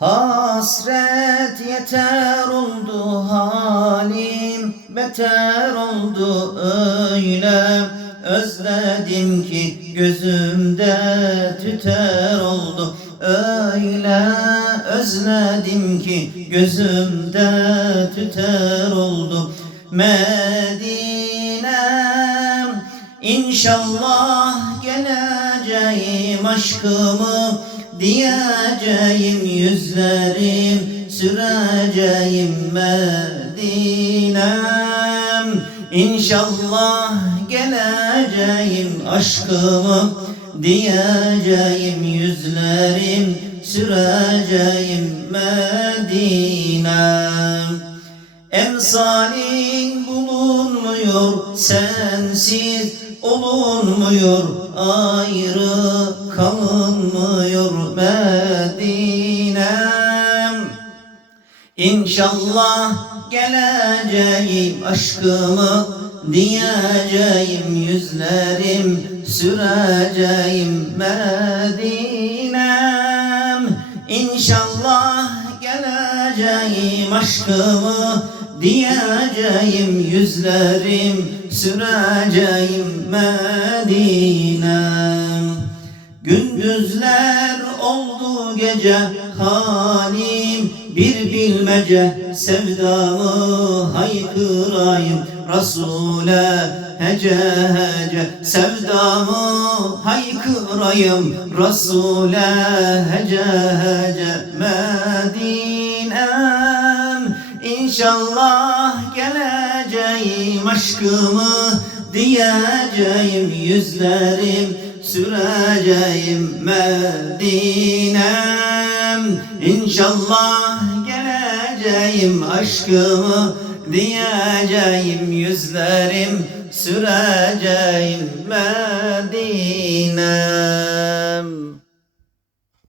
Hasret yeter oldu halim beter oldu öyle Özledim ki gözümde tüter oldu öyle. Özledim ki gözümde tüter oldu Medine'm. İnşallah geleceğim aşkımı Diyeceğim yüzlerim süreceğim Medine'm. İnşallah geleceğim aşkımı Diyeceğim yüzlerim süreceğim Medine'm. Emsalin bulunmuyor sensiz olunmuyor ayrı kalınmıyor Medine'm. İnşallah geleceğim aşkımı diyeceğim yüzlerim süreceğim Medine'm. İnşallah geleceğim aşkımı diyeceğim yüzlerim süreceğim Medine'm. Gündüzler oldu gece halim bir bilmece sevdamı haykırayım Resul'e hece hece sevdamı haykırayım Resul'e hece hece Medine'm İnşallah geleceğim aşkımı diyeceğim yüzlerim süreceğim Medine'm. İnşallah geleceğim aşkımı diyeceğim yüzlerim süreceğim Medine'm